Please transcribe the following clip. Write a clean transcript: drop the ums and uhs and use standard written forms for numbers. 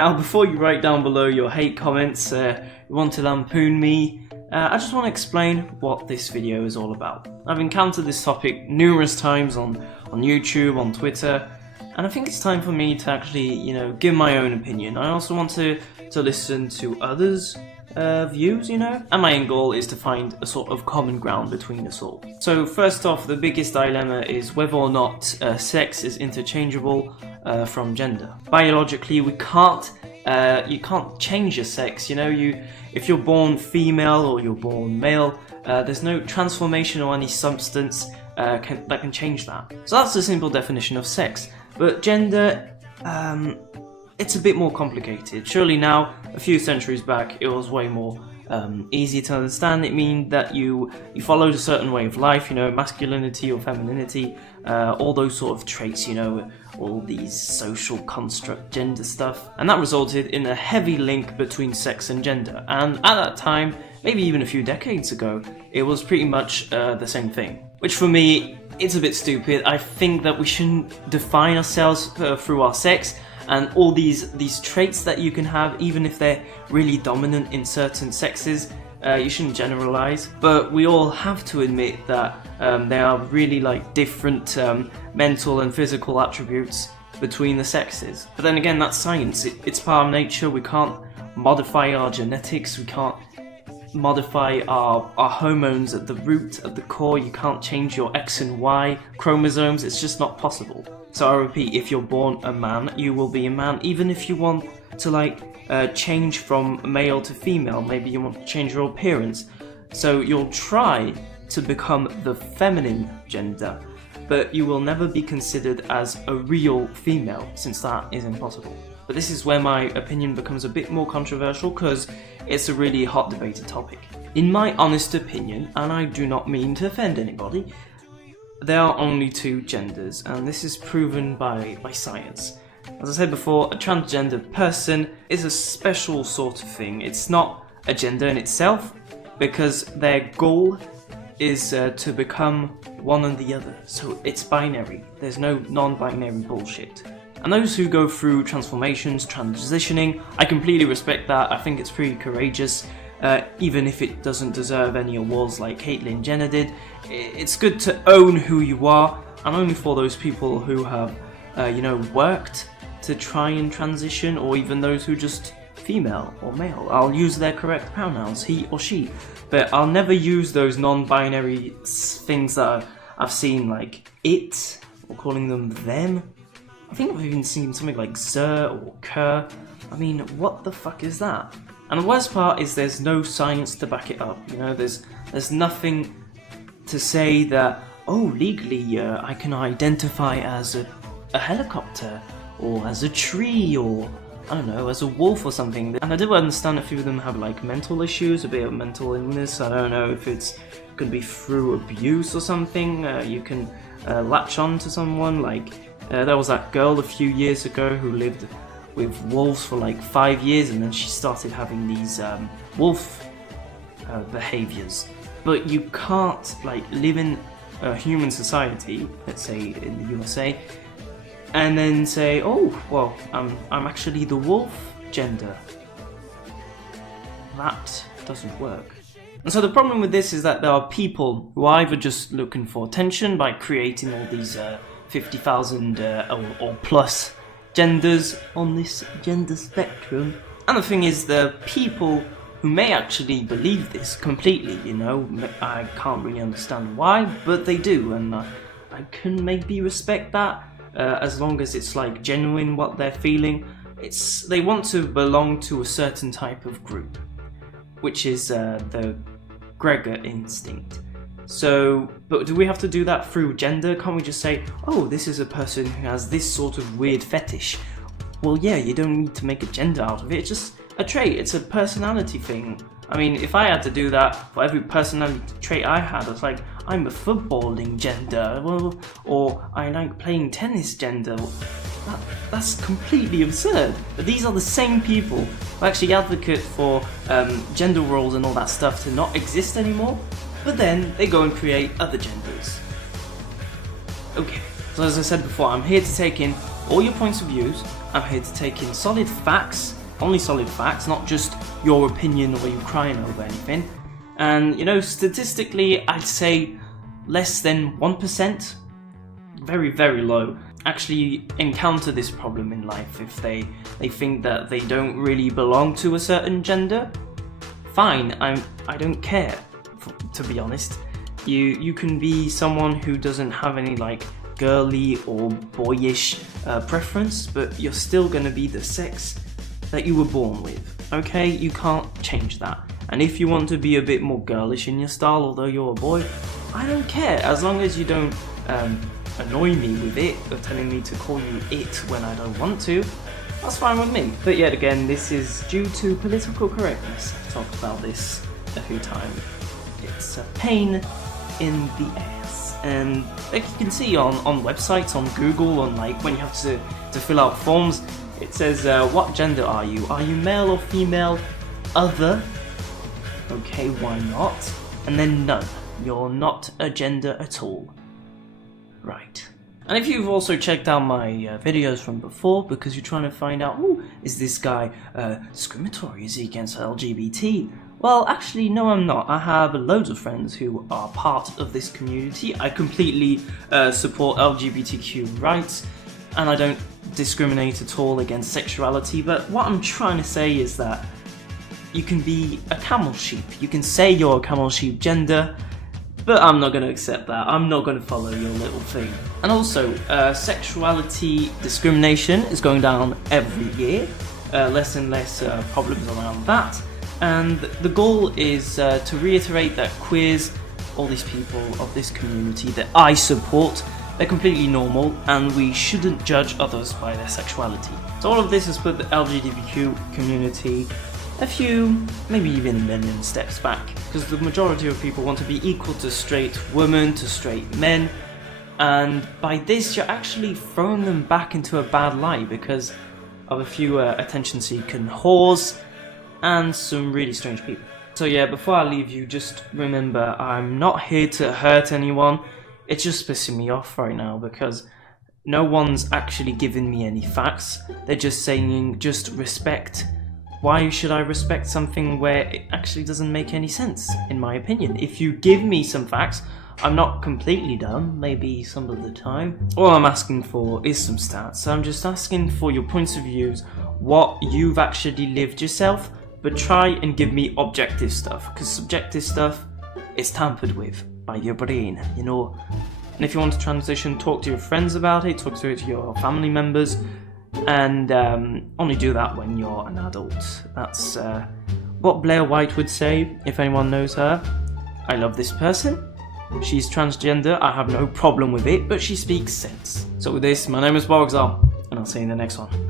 Now, before you write down below your hate comments, you want to lampoon me, I just want to explain what this video is all about. I've encountered this topic numerous times on YouTube, on Twitter, and I think it's time for me to actually, give my own opinion. I also want to listen to others' views, and my end goal is to find a sort of common ground between us all. So first off, the biggest dilemma is whether or not sex is interchangeable from gender. Biologically, you can't change your sex. If you're born female or you're born male, there's no transformation or any substance that can change that. So that's the simple definition of sex. But gender, it's a bit more complicated. Surely now, a few centuries back, it was way more easy to understand. It means that you followed a certain way of life, masculinity or femininity, all those sort of traits, all these social construct gender stuff. And that resulted in a heavy link between sex and gender. And at that time, maybe even a few decades ago, it was pretty much the same thing. Which for me, it's a bit stupid. I think that we shouldn't define ourselves through our sex. And all these traits that you can have, even if they're really dominant in certain sexes, you shouldn't generalize. But we all have to admit that there are really different mental and physical attributes between the sexes. But then again, that's science. It's part of nature. We can't modify our genetics. We can't modify our hormones at the root, at the core. You can't change your X and Y chromosomes. It's just not possible. So I repeat, if you're born a man, you will be a man, even if you want to change from male to female. Maybe you want to change your appearance. So you'll try to become the feminine gender, but you will never be considered as a real female, since that is impossible. But this is where my opinion becomes a bit more controversial, because it's a really hot debated topic. In my honest opinion, and I do not mean to offend anybody, there are only two genders, and this is proven by science. As I said before, a transgender person is a special sort of thing. It's not a gender in itself, because their goal is to become one and the other. So it's binary. There's no non-binary bullshit. And those who go through transformations, transitioning, I completely respect that. I think it's pretty courageous. Even if it doesn't deserve any awards like Caitlyn Jenner did, it's good to own who you are, and only for those people who have, worked to try and transition, or even those who just female or male. I'll use their correct pronouns, he or she, but I'll never use those non-binary things that I've seen, like it, or calling them them. I think I've even seen something like Zer or Ker. I mean, what the fuck is that? And the worst part is there's no science to back it up. There's nothing to say that, legally I can identify as a helicopter, or as a tree, or I don't know, as a wolf or something. And I do understand a few of them have mental issues, a bit of mental illness. I don't know if it's gonna be through abuse or something. You can latch on to someone. There was that girl a few years ago who lived with wolves for 5 years, and then she started having these wolf behaviors. But you can't live in a human society, let's say in the USA, and then say, I'm actually the wolf gender. That doesn't work. And so the problem with this is that there are people who are either just looking for attention by creating all these 50,000 or plus genders on this gender spectrum. And the thing is, there are people who may actually believe this completely, I can't really understand why, but they do, and I can maybe respect that, as long as it's genuine what they're feeling. They want to belong to a certain type of group, which is the Gregor instinct. So, but do we have to do that through gender? Can't we just say, this is a person who has this sort of weird fetish? Well, yeah, you don't need to make a gender out of it. It's just a trait. It's a personality thing. I mean, if I had to do that for every personality trait I had, it's I'm a footballing gender, or I like playing tennis gender. That's completely absurd. But these are the same people who actually advocate for gender roles and all that stuff to not exist anymore. But then they go and create other genders. Okay, so as I said before, I'm here to take in all your points of views, I'm here to take in solid facts, only solid facts, not just your opinion or you crying over anything. And you know, statistically, I'd say less than 1%, very, very low, actually encounter this problem in life. If they think that they don't really belong to a certain gender, fine, I don't care, to be honest. You can be someone who doesn't have any like girly or boyish preference, but you're still gonna be the sex that you were born with, okay? You can't change that. And if you want to be a bit more girlish in your style, although you're a boy, I don't care, as long as you don't annoy me with it, or telling me to call you it when I don't want to, that's fine with me. But yet again, this is due to political correctness. I've talked about this a few times. It's a pain in the ass. And like you can see on websites, on Google, on like when you have to fill out forms, it says, what gender are you? Are you male or female? Other? Okay, why not? And then none. You're not a gender at all. Right. And if you've also checked out my videos from before because you're trying to find out, ooh, is this guy discriminatory? Is he against LGBT? Well, actually, no, I'm not. I have loads of friends who are part of this community. I completely support LGBTQ rights, and I don't discriminate at all against sexuality. But what I'm trying to say is that you can be a camel sheep. You can say you're a camel sheep gender, but I'm not going to accept that. I'm not going to follow your little thing. And also, sexuality discrimination is going down every year. Less and less problems around that. And the goal is to reiterate that queers, all these people of this community that I support, they're completely normal and we shouldn't judge others by their sexuality. So all of this has put the LGBTQ community a few, maybe even a million steps back, because the majority of people want to be equal to straight women, to straight men, and by this you're actually throwing them back into a bad light because of a few attention-seeking whores and some really strange people. So yeah, before I leave you, just remember, I'm not here to hurt anyone. It's just pissing me off right now because no one's actually giving me any facts. They're just saying, just respect. Why should I respect something where it actually doesn't make any sense, in my opinion? If you give me some facts, I'm not completely dumb, maybe some of the time. All I'm asking for is some stats. I'm just asking for your points of views, what you've actually lived yourself, but try and give me objective stuff, because subjective stuff is tampered with by your brain, you know. And if you want to transition, talk to your friends about it, talk to your family members, and only do that when you're an adult. That's what Blair White would say, if anyone knows her. I love this person. She's transgender, I have no problem with it, but she speaks sense. So with this, my name is Borgzal, and I'll see you in the next one.